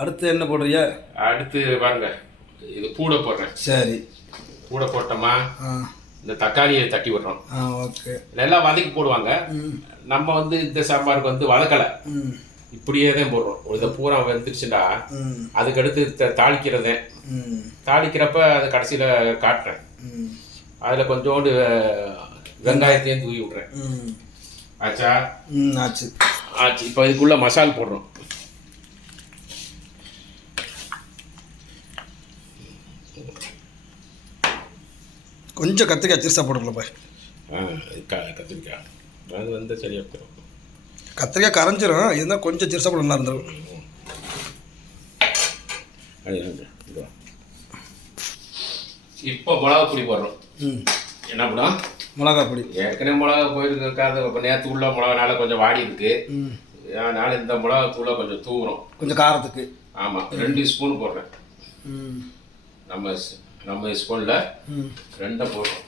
அடுத்து என்ன போடுறியா? அடுத்து பாருங்க, இது பூடை போடுறேன். சரி, பூடை போட்டோமா இந்த தக்காளியை தட்டி விடுறோம். ஓகே. எல்லாம் வதக்கி போடுவாங்க. நம்ம வந்து இந்த சாம்பாருக்கு வந்து வதக்கலை, இப்படியே தான் போடுறோம். இதை பூரா வெந்துருச்சுண்டா அதுக்கடுத்து தாளிக்கிறதே. தாளிக்கிறப்ப அது கடைசியில் காட்டுறேன். அதில் கொஞ்சோண்டு வெங்காயத்தையும் தூவி விட்றேன். ஆச்சா? ஆச்சு ஆச்சு. இப்போ இதுக்குள்ளே மசால் போடுறோம். கொஞ்சம் கத்திரிக்காய் சிறுசா போட்டுடலாம் பாய். கத்திரிக்காய் அது வந்து சரியாக போயிடும். கத்திரிக்காய் கரைஞ்சிரும், இருந்தால் கொஞ்சம் சிறுசா போட நல்லா இருந்துடும். இப்போ மிளகா பொடி போடுறோம். என்ன படம்? மிளகா பொடி. ஏற்கனவே மிளகா போயிருக்காது. இப்போ நேற்று உள்ள மிளகானால கொஞ்சம் வாடி இருக்கு. அதனால இந்த மிளகா தூளை கொஞ்சம் தூவுறோம், கொஞ்சம் காரத்துக்கு. ஆமாம், 2 ஸ்பூன் போடுறேன். நம்ம ஸ்பூனில் 2 போடுறோம்.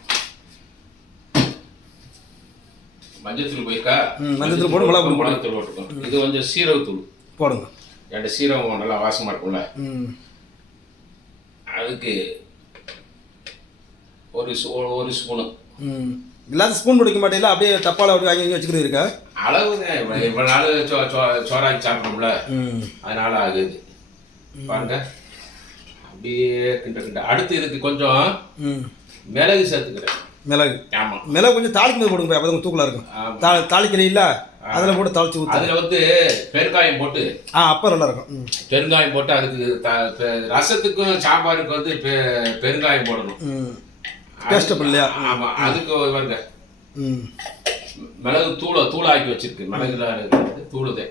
மஞ்சத்தூள் போயிருக்கா? மஞ்சத்தூள் போட்டு மிளகாத்தூள் போட்டுருக்கோம். இது கொஞ்சம் சீரகத்தூள் போடுங்க. 2 சீரகம் நல்லா வாசமாக இருக்கும்ல, அதுக்கு ஒரு ஸ்பூனு. இல்லாத ஸ்பூன் பிடிக்க மாட்டேங்களா? அப்படியே டப்பாவில் அப்படி வாங்கி வச்சுக்கிட்டு இருக்கா? அளவுங்க, இவ்வளோ நாள் சோறாக்கி சாப்பிட்றோம்ல, அதனால ஆகுது. பாருங்க, அப்படியே கிண்ட. அடுத்து இதுக்கு கொஞ்சம் மிளகு சேர்த்துக்கிறேன். மிளகு? ஆமாம், மிளகு கொஞ்சம் தாளிக்கும் போது போடுங்க, அப்போ தூக்கலாக இருக்கும். தாளிக்கிறீங்களா? அதில் போட்டு தாளிச்சு ஊற்றி அதில் வந்து பெருங்காயம் போட்டு. அப்போ நல்லா இருக்கும். பெருங்காயம் போட்டு அதுக்கு ரசத்துக்கும் சாம்பாருக்கு வந்து பெருங்காயம் போடணும். டேஸ்ட் இல்லையா? ஆமாம், அதுக்கு வருங்க. மிளகு தூளாக்கி வச்சிருக்கு. மிளகுல தூளுதே.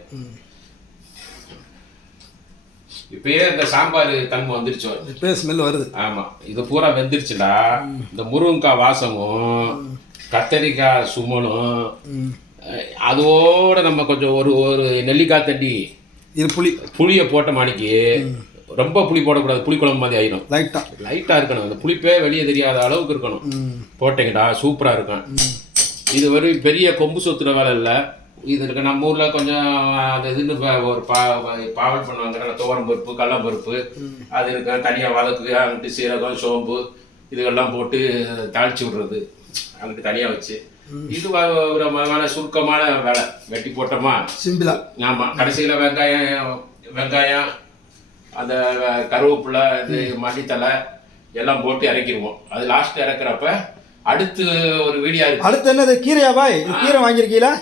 இப்பயே இந்த சாம்பார் தன்மை வந்துருச்சு, இப்பயே ஸ்மெல் வருது. ஆமாம், இது பூரா வெந்துருச்சுடா. இந்த முருங்கைக்காய் வாசமும் கத்தரிக்காய் சுமலும் அதோட நம்ம கொஞ்சம் ஒரு நெல்லிக்காய் தண்டி இது புளியை போட்ட மாணிக்கு. ரொம்ப புளி போடக்கூடாது, புளிக்குழம்பு மாதிரி ஆயிடும். லைட்டாக இருக்கணும். அந்த புளிப்பே வெளியே தெரியாத அளவுக்கு இருக்கணும். போட்டீங்கடா சூப்பராக இருக்கும். இது ஒரு பெரிய கொம்பு சொத்துற வேலை இல்லை. இது இருக்கு நம்ம ஊரில் கொஞ்சம் அது இதுன்னு ஒரு பாவல் பண்ணுவாங்க. துவரம் பருப்பு, கடலம் பருப்பு அது இருக்கு. தனியாக வதக்கு, அங்கிட்டு சீரகம், சோம்பு இதுகெல்லாம் போட்டு தாளிச்சு விடுறது அங்கிட்டு தனியாக வச்சு. இது ஒரு சுருக்கமான வேலை. வெட்டி போட்டோமா சிம்பிளா. ஆமாம், கடைசியில் வெங்காயம் அந்த கருவேப்பிலை, இது மல்லித்தலை எல்லாம் போட்டு இறக்கிடுவோம். அது லாஸ்ட் இறக்குறப்ப அடுத்து ஒரு வீடியோ இருக்கு. அடுத்து என்னது? கீரையா பாய்? கீரை வாங்கியிருக்கீங்களா?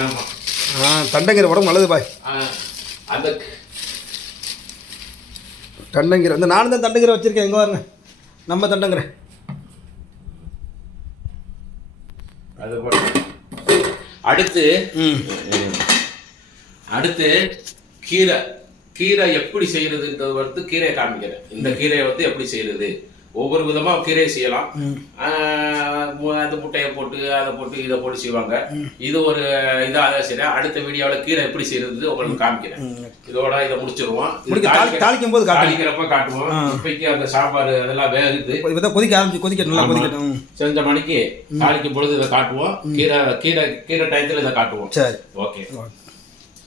ஆமாம், தண்டங்கீரை உடம்பு நல்லது பாய். அந்த தண்டங்கீரை இந்த நானும் தான் தண்டங்கீரை வச்சுருக்கேன். எங்கே வாருங்க, நம்ம தண்டங்கீரை. அது அடுத்து கீரை எப்படி செய்யறதுன்றது வந்து கீரையை காமிக்கிறேன். இந்த கீரையை வந்து எப்படி செய்யறது, ஒவ்வொரு விதமாக கீரையை செய்யலாம். அந்த முட்டையை போட்டு அதை போட்டு இதை போட்டு செய்வாங்க. இது ஒரு இதாக செய்யறேன். அடுத்த வீடியோவில் கீரை எப்படி செய்யறது உங்களுக்கு காமிக்கிறேன். இதோட இதை முடிச்சிருவோம். தாளிக்கும் போது தாளிக்கிறப்ப காட்டுவோம். இப்பைக்கு அந்த சாப்பாடு அதெல்லாம் வேகுது, கொதிக்கட்டும். செஞ்ச மணிக்கு தாளிக்கும் பொழுது இதை காட்டுவோம். கீரை டயத்தில் இதை காட்டுவோம். சரி, ஓகே.